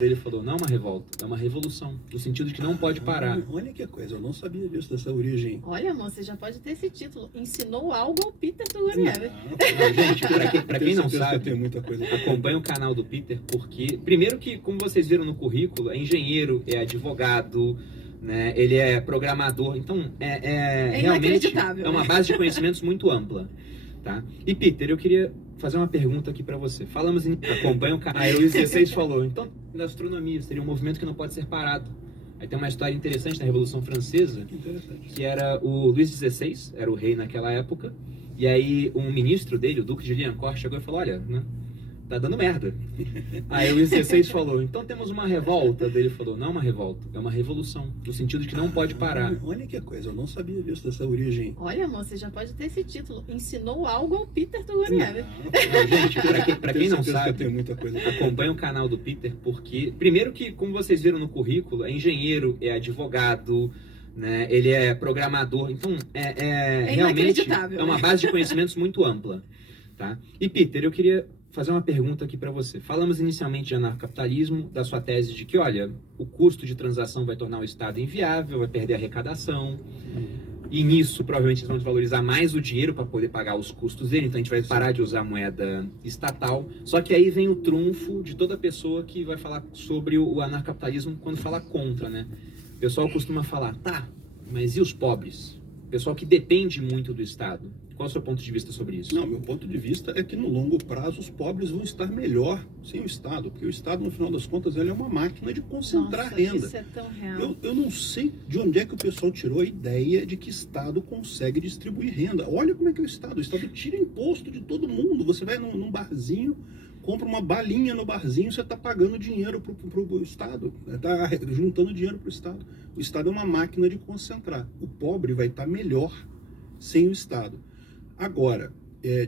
Ele falou, não é uma revolta, é uma revolução, no sentido de que não pode parar. Olha que coisa, eu não sabia disso, dessa origem. Olha, amor, você já pode ter esse título. Ensinou algo ao Peter Tugonieri. Não, gente, pra quem não sabe, tem muita coisa. acompanha o canal do Peter, porque, primeiro que, como vocês viram no currículo, é engenheiro, é advogado, né, ele é programador, então realmente inacreditável, é uma né? base de conhecimentos muito ampla. Tá? E Peter, eu queria fazer uma pergunta aqui para você. Falamos em... Acompanha o canal. Aí o Luís XVI falou, então, na astronomia, seria um movimento que não pode ser parado. Aí tem uma história interessante na Revolução Francesa, que era o Luís XVI, era o rei naquela época, e aí um ministro dele, o Duque de Liancourt, chegou e falou, olha, né, tá dando merda. Aí o Luís XVI falou, então temos uma revolta. Daí ele falou, não é uma revolta, é uma revolução, no sentido de que não pode parar. Olha que coisa, eu não sabia disso, dessa origem. Olha, amor, você já pode ter esse título. Ensinou algo ao Peter Tugonieri. Não, gente, pra quem não sabe, tem muita coisa. acompanha o canal do Peter, porque, primeiro que, como vocês viram no currículo, é engenheiro, é advogado, né, ele é programador, então realmente inacreditável, é uma né? base de conhecimentos muito ampla. Tá? E Peter, eu queria fazer uma pergunta aqui para você. Falamos inicialmente de anarcocapitalismo, da sua tese de que, olha, o custo de transação vai tornar o Estado inviável, vai perder a arrecadação, e nisso provavelmente eles vão desvalorizar mais o dinheiro para poder pagar os custos dele, então a gente vai parar de usar moeda estatal. Só que aí vem o trunfo de toda pessoa que vai falar sobre o anarcapitalismo quando fala contra, né? O pessoal costuma falar, tá, mas e os pobres? O pessoal que depende muito do Estado. Qual é o seu ponto de vista sobre isso? Não, meu ponto de vista é que no longo prazo os pobres vão estar melhor sem o Estado, porque o Estado, no final das contas, ele é uma máquina de concentrar Nossa, renda. isso é tão real. Eu não sei de onde é que o pessoal tirou a ideia de que Estado consegue distribuir renda. Olha como é que é o Estado tira imposto de todo mundo. Você vai num barzinho, compra uma balinha no barzinho, você está pagando dinheiro pro Estado, está juntando dinheiro para o Estado. O Estado é uma máquina de concentrar. O pobre vai estar melhor sem o Estado. Agora,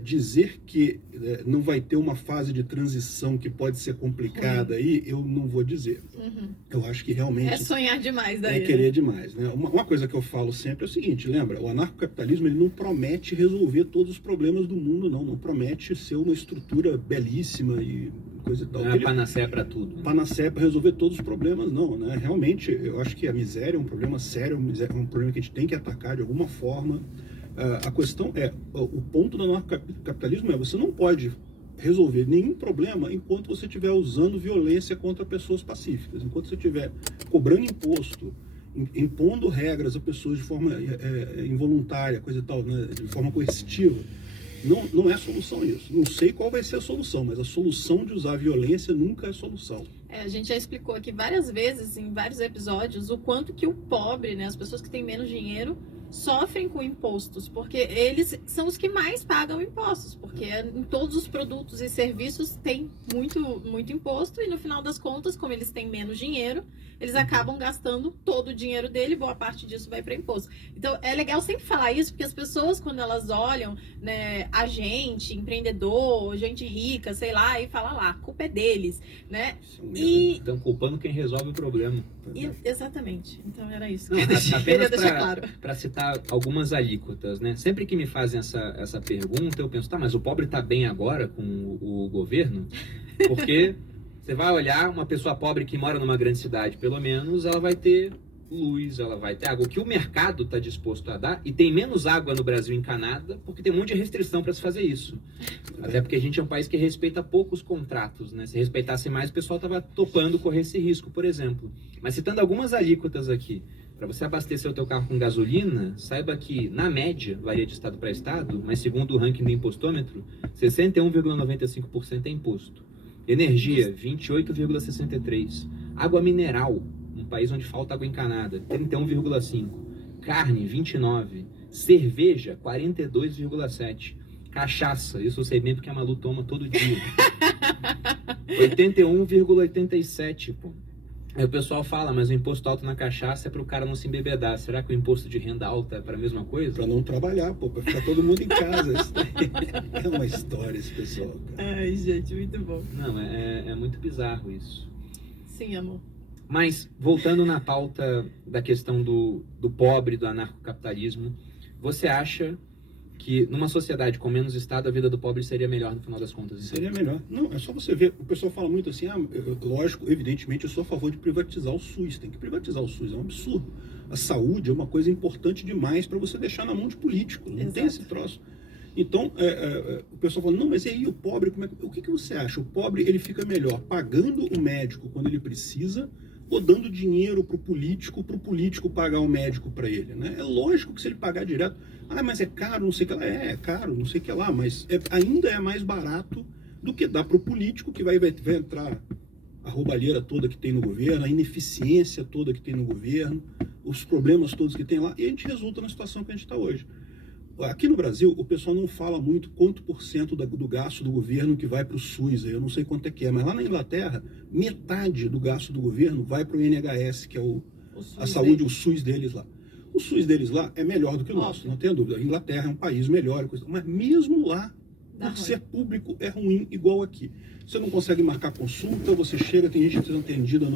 dizer que não vai ter uma fase de transição que pode ser complicada aí, eu não vou dizer. Uhum. Eu acho que realmente... É sonhar demais daí. É querer demais, né? Uma coisa que eu falo sempre é o seguinte, lembra? O anarcocapitalismo ele não promete resolver todos os problemas do mundo, não promete ser uma estrutura belíssima e coisa e tal. Não é a panaceia para tudo. Panaceia para resolver todos os problemas, não, né? Realmente, eu acho que a miséria é um problema sério, é um problema que a gente tem que atacar de alguma forma. A questão é, o ponto do anarcocapitalismo é, você não pode resolver nenhum problema enquanto você estiver usando violência contra pessoas pacíficas, enquanto você estiver cobrando imposto, impondo regras a pessoas de forma involuntária, coisa e tal, né, de forma coercitiva. Não é solução isso. Não sei qual vai ser a solução, mas a solução de usar a violência nunca é solução. A gente já explicou aqui várias vezes, em vários episódios, o quanto que o pobre, né, as pessoas que têm menos dinheiro, sofrem com impostos, porque eles são os que mais pagam impostos, porque em todos os produtos e serviços tem muito imposto e no final das contas, como eles têm menos dinheiro, eles acabam gastando todo o dinheiro dele, boa parte disso vai para imposto. Então é legal sempre falar isso, porque as pessoas quando elas olham, né, a gente, empreendedor, gente rica, sei lá, e fala lá, a culpa é deles, né? E estão culpando quem resolve o problema. exatamente. Então era isso. Não, Queria deixar claro. Para citar algumas alíquotas, né? Sempre que me fazem essa pergunta, eu penso, tá, mas o pobre tá bem agora com o governo? Porque você vai olhar uma pessoa pobre que mora numa grande cidade, pelo menos, ela vai ter luz, ela vai ter água. O que o mercado está disposto a dar, e tem menos água no Brasil encanada, porque tem um monte de restrição para se fazer isso. Até porque a gente é um país que respeita poucos contratos, né? Se respeitasse mais, o pessoal estava topando correr esse risco, por exemplo. Mas citando algumas alíquotas aqui, para você abastecer o teu carro com gasolina, saiba que, na média, varia de estado para estado, mas segundo o ranking do impostômetro, 61,95% é imposto. Energia, 28,63%. Água mineral, um país onde falta água encanada, 31,5%. Carne, 29%. Cerveja, 42,7%. Cachaça, isso eu sei bem porque a Malu toma todo dia. 81,87%, pô. Aí o pessoal fala, mas o imposto alto na cachaça é para o cara não se embebedar. Será que o imposto de renda alta é para a mesma coisa? Para não trabalhar, pô, para ficar todo mundo em casa. É uma história esse pessoal, cara. Ai, gente, muito bom. Não, é muito bizarro isso. Sim, amor. Mas, voltando na pauta da questão do pobre, do anarcocapitalismo, você acha que numa sociedade com menos Estado, a vida do pobre seria melhor no final das contas. Então. Seria melhor. Não, é só você ver. O pessoal fala muito assim, lógico, evidentemente, eu sou a favor de privatizar o SUS. Tem que privatizar o SUS, é um absurdo. A saúde é uma coisa importante demais para você deixar na mão de político. Não Exato. tem esse troço. Então, o pessoal fala, não, mas e aí o pobre, o que você acha? O pobre, ele fica melhor pagando o médico quando ele precisa ou dando dinheiro para o político pagar o médico para ele, né? É lógico que se ele pagar direto, mas é caro, não sei o que lá, é caro, não sei o que lá, mas ainda é mais barato do que dar para o político que vai entrar a roubalheira toda que tem no governo, a ineficiência toda que tem no governo, os problemas todos que tem lá, e a gente resulta na situação que a gente está hoje. Aqui no Brasil, o pessoal não fala muito quanto por cento do gasto do governo que vai para o SUS, eu não sei quanto é que é, mas lá na Inglaterra, metade do gasto do governo vai para o NHS, que é a saúde, o SUS deles lá. O SUS deles lá é melhor do que o nosso, não tenho dúvida. A Inglaterra é um país melhor, mas mesmo lá, por ser público, é ruim igual aqui. Você não consegue marcar consulta, você chega, tem gente sendo atendida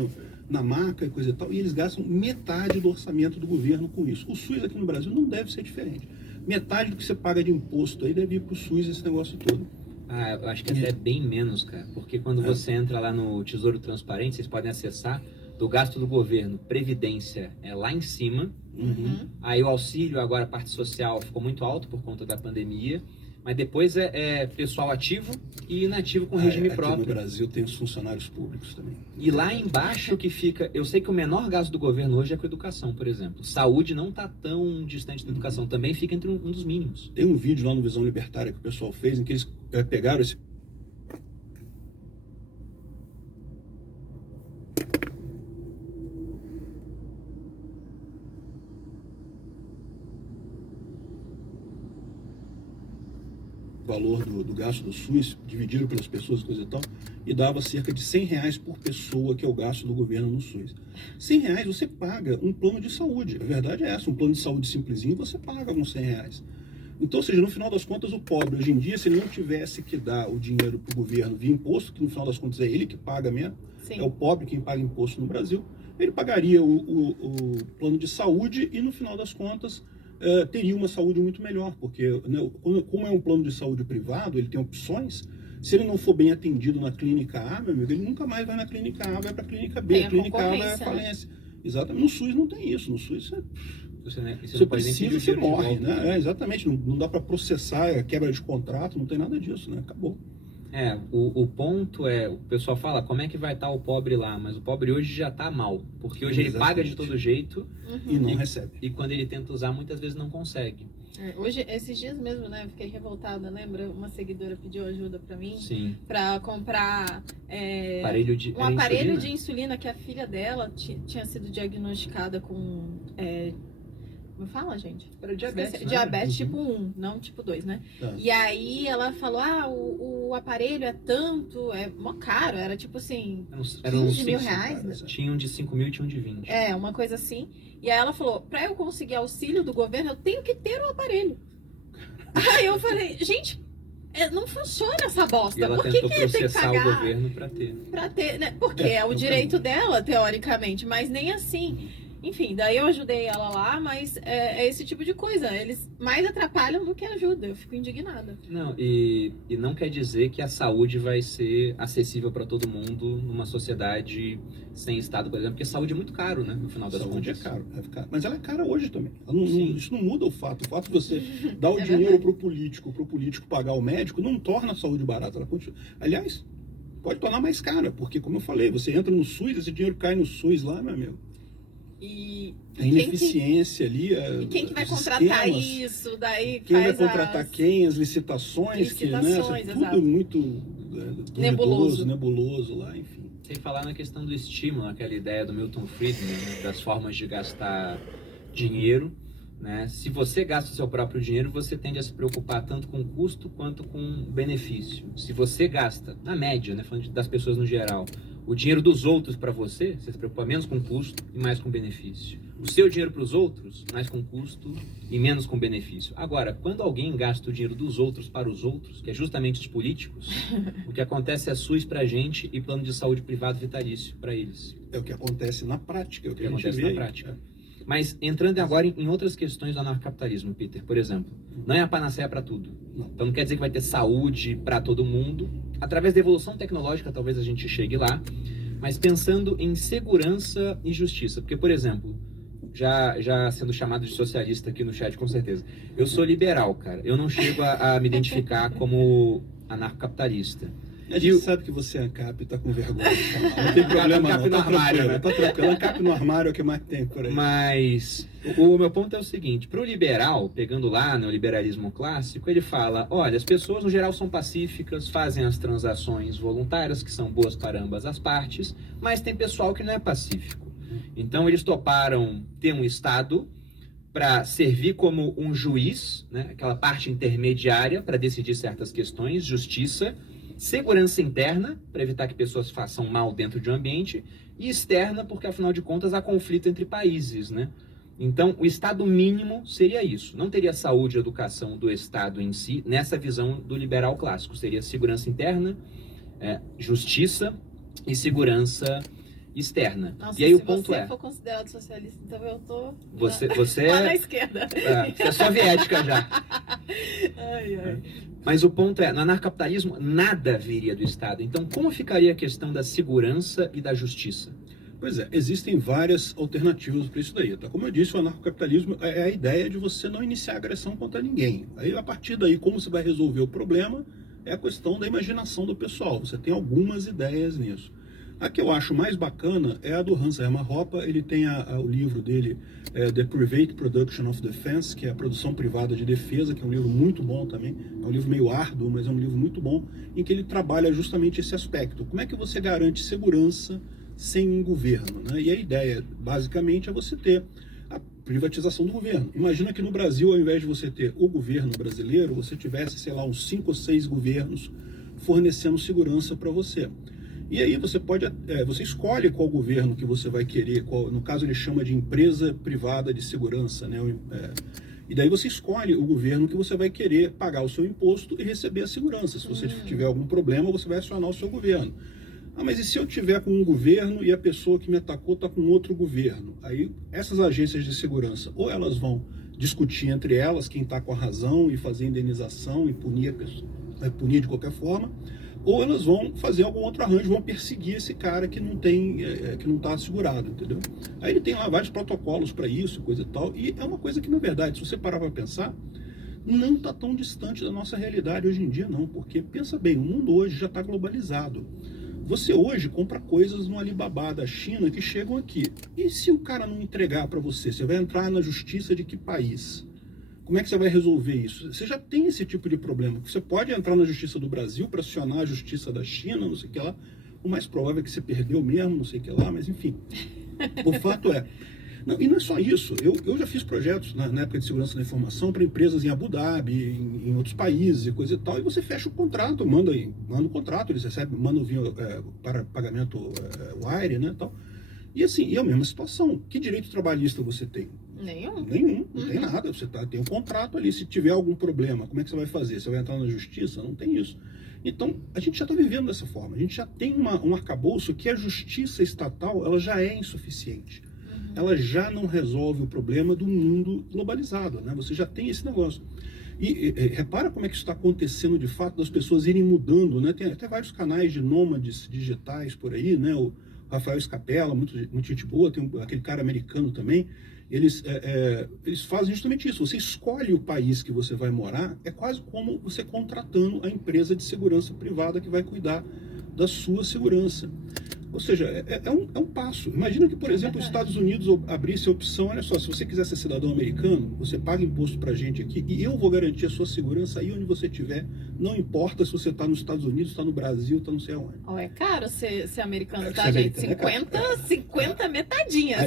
na maca e coisa e tal, e eles gastam metade do orçamento do governo com isso. O SUS aqui no Brasil não deve ser diferente. Metade do que você paga de imposto aí deve ir para o SUS, esse negócio todo. Eu acho que até bem menos, cara. Porque quando você entra lá no Tesouro Transparente, vocês podem acessar, do gasto do governo, Previdência é lá em cima. Aí o auxílio, agora a parte social, ficou muito alto por conta da pandemia. Mas depois é pessoal ativo e inativo com regime próprio. Aqui no Brasil tem os funcionários públicos também. E lá embaixo que fica... Eu sei que o menor gasto do governo hoje é com educação, por exemplo. Saúde não está tão distante da educação. Também fica entre um dos mínimos. Tem um vídeo lá no Visão Libertária que o pessoal fez em que eles pegaram esse... valor do gasto do SUS, dividiram pelas pessoas, coisa e tal, e dava cerca de R$100 por pessoa, que é o gasto do governo no SUS. R$100 você paga um plano de saúde, a verdade é essa, um plano de saúde simplesinho, você paga uns R$100. Então, ou seja, no final das contas, o pobre, hoje em dia, se ele não tivesse que dar o dinheiro para o governo via imposto, que no final das contas é ele que paga mesmo, é o pobre quem paga imposto no Brasil, ele pagaria o plano de saúde e, no final das contas, teria uma saúde muito melhor, porque como é um plano de saúde privado, ele tem opções. Se ele não for bem atendido na clínica A, meu amigo, ele nunca mais vai na clínica A, vai para a clínica B, a clínica A vai à falência. Exatamente. No SUS não tem isso, no SUS você precisa, você morre, né? Exatamente, não dá para processar, quebra de contrato, não tem nada disso, né? Acabou. O ponto é, o pessoal fala, como é que vai estar o pobre lá? Mas o pobre hoje já está mal, porque hoje ele paga de todo jeito e não recebe. E quando ele tenta usar, muitas vezes não consegue. Hoje, esses dias mesmo, né, eu fiquei revoltada, lembra? Uma seguidora pediu ajuda pra mim, pra comprar um aparelho de insulina que a filha dela tinha sido diagnosticada com... Como fala, gente? Era diabetes, né? Diabetes tipo 1, não tipo 2, né? E aí ela falou, o aparelho é tanto, é mó caro, era tipo assim, eram 15 mil reais. Né? Tinha um de 5 mil e tinha um de 20. Uma coisa assim. E aí ela falou, pra eu conseguir auxílio do governo, eu tenho que ter o aparelho. Aí eu falei, gente, não funciona essa bosta. E ela Por tentou que tem que processar pagar? o governo pra ter. Né? Porque é o direito dela, teoricamente, mas nem assim. Enfim, daí eu ajudei ela lá, mas é esse tipo de coisa. Eles mais atrapalham do que ajudam. Eu fico indignada. Não, e não quer dizer que a saúde vai ser acessível para todo mundo numa sociedade sem Estado, por exemplo, porque saúde é muito caro, né? No final das contas. Saúde é caro. Mas ela é cara hoje também. Isso não muda o fato. O fato de você dar o dinheiro pro político pagar o médico, não torna a saúde barata. Ela continua. Aliás, pode tornar mais cara, porque, como eu falei, você entra no SUS, esse dinheiro cai no SUS lá, meu amigo. E a ineficiência ali. E quem que vai contratar isso? Daí quem vai contratar quem? As licitações, que, né? Tudo muito nebuloso lá, enfim. Sem falar na questão do estímulo, aquela ideia do Milton Friedman, né, das formas de gastar dinheiro. Né? Se você gasta o seu próprio dinheiro, você tende a se preocupar tanto com o custo quanto com o benefício. Se você gasta, na média, né, falando das pessoas no geral, o dinheiro dos outros para você se preocupa menos com custo e mais com benefício. O seu dinheiro para os outros, mais com custo e menos com benefício. Agora, quando alguém gasta o dinheiro dos outros para os outros, que é justamente os políticos, o que acontece é SUS para a gente e plano de saúde privado vitalício para eles. É o que acontece na prática, é o que a gente acontece vê na prática. Mas entrando agora em outras questões do anarcocapitalismo, Peter, por exemplo, não é a panaceia para tudo. Então não quer dizer que vai ter saúde para todo mundo. Através da evolução tecnológica talvez a gente chegue lá, mas pensando em segurança e justiça. Porque, por exemplo, já sendo chamado de socialista aqui no chat, com certeza, eu sou liberal, cara. Eu não chego a me identificar como anarcocapitalista. A gente sabe que você é ANCAP e tá com vergonha de falar. Não tem problema ANCAP não, no armário, né? Tá tranquilo. ANCAP no armário é o que mais tem por aí. Mas o meu ponto é o seguinte, para o liberal, pegando lá no liberalismo clássico, ele fala, olha, as pessoas no geral são pacíficas, fazem as transações voluntárias, que são boas para ambas as partes, mas tem pessoal que não é pacífico. Então eles toparam ter um Estado para servir como um juiz, né, aquela parte intermediária para decidir certas questões, justiça, segurança interna, para evitar que pessoas façam mal dentro de um ambiente, e externa, porque afinal de contas há conflito entre países, né? Então, o Estado mínimo seria isso. Não teria saúde e educação do Estado em si, nessa visão do liberal clássico. Seria segurança interna, justiça e segurança externa. Nossa, e aí o se ponto você for considerado socialista, então eu tô Você lá na esquerda. você é soviética já. Ai, ai. Mas o ponto é, no anarcocapitalismo, nada viria do Estado. Então, como ficaria a questão da segurança e da justiça? Pois é, existem várias alternativas para isso daí. Tá? Como eu disse, o anarcocapitalismo é a ideia de você não iniciar agressão contra ninguém. Aí, a partir daí, como você vai resolver o problema, é a questão da imaginação do pessoal. Você tem algumas ideias nisso. A que eu acho mais bacana é a do Hans Hermann Hoppe. Ele tem o livro dele, The Private Production of Defense, que é a produção privada de defesa, que é um livro muito bom também. É um livro meio árduo, mas é um livro muito bom, em que ele trabalha justamente esse aspecto. Como é que você garante segurança sem um governo, né? E a ideia, basicamente, é você ter a privatização do governo. Imagina que no Brasil, ao invés de você ter o governo brasileiro, você tivesse, sei lá, uns 5 ou 6 governos fornecendo segurança para você. E aí você pode, você escolhe qual governo que você vai querer, no caso ele chama de empresa privada de segurança, né? E daí você escolhe o governo que você vai querer pagar o seu imposto e receber a segurança. Se você tiver algum problema, você vai acionar o seu governo. Ah, mas e se eu tiver com um governo e a pessoa que me atacou está com outro governo? Aí essas agências de segurança, ou elas vão discutir entre elas quem está com a razão e fazer indenização e punir a pessoa, punir de qualquer forma, ou elas vão fazer algum outro arranjo, vão perseguir esse cara que não tem, que não está assegurado, entendeu? Aí ele tem lá vários protocolos para isso, coisa e tal, e é uma coisa que, na verdade, se você parar para pensar, não está tão distante da nossa realidade hoje em dia, não, porque, pensa bem, o mundo hoje já está globalizado. Você hoje compra coisas no Alibaba da China que chegam aqui. E se o cara não entregar para você, você vai entrar na justiça de que país? Como é que você vai resolver isso? Você já tem esse tipo de problema. Você pode entrar na justiça do Brasil para acionar a justiça da China, não sei o que lá. O mais provável é que você perdeu mesmo, não sei o que lá, mas enfim. O fato é... Não, e não é só isso. Eu já fiz projetos na época de segurança da informação para empresas em Abu Dhabi, em outros países e coisa e tal, e você fecha o contrato, manda o contrato, eles recebem, mandam vir para pagamento wire, né, tal. E assim, e é a mesma situação. Que direito trabalhista você tem? Nenhum, não tem nada. Você tem um contrato ali. Se tiver algum problema, como é que você vai fazer? Você vai entrar na justiça? Não tem isso. Então, a gente já está vivendo dessa forma. A gente já tem um arcabouço que a justiça estatal ela já é insuficiente. Ela já não resolve o problema do mundo globalizado, né? Você já tem esse negócio. E repara como é que isso está acontecendo de fato, das pessoas irem mudando, né? Tem até vários canais de nômades digitais por aí, né? O Rafael Scapella, muito gente boa, tem aquele cara americano também. Eles fazem justamente isso. Você escolhe o país que você vai morar, é quase como você contratando a empresa de segurança privada que vai cuidar da sua segurança. Ou seja, é um passo. Imagina que, por exemplo, os Estados Unidos abrisse a opção, olha só, se você quiser ser cidadão americano, você paga imposto pra gente aqui e eu vou garantir a sua segurança aí onde você estiver. Não importa se você está nos Estados Unidos, está no Brasil, está não sei aonde. Oh, é caro ser americano, tá, gente? 50 metadinha.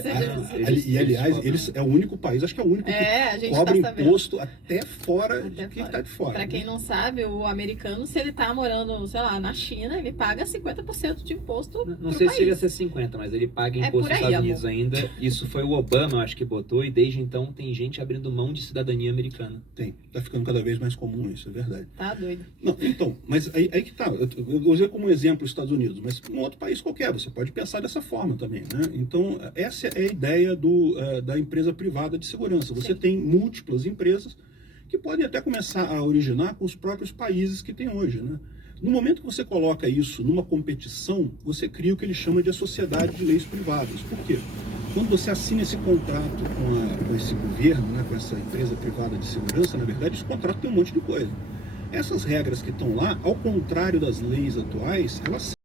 E, aliás, eles é o único país, acho que é o único que cobra imposto até fora de quem está de fora. Para quem não sabe, o americano, se ele está morando, sei lá, na China, ele paga 50% de imposto. Não pro sei se chega a país. ser 50, mas ele paga É imposto por nos aí, Estados Unidos amor. ainda. Isso foi o Obama, eu acho que botou, e desde então tem gente abrindo mão de cidadania americana. Tem. Tá ficando cada vez mais comum isso, é verdade. Tá doido. Não, então, mas aí que tá. Eu usei como exemplo os Estados Unidos, mas um outro país qualquer, você pode pensar dessa forma também, né? Então, essa é a ideia da empresa privada de segurança. Você Sim. tem múltiplas empresas que podem até começar a originar com os próprios países que tem hoje, né? No momento que você coloca isso numa competição, você cria o que ele chama de a sociedade de leis privadas. Por quê? Quando você assina esse contrato com esse governo, né, com essa empresa privada de segurança, na verdade, esse contrato tem um monte de coisa. Essas regras que estão lá, ao contrário das leis atuais, elas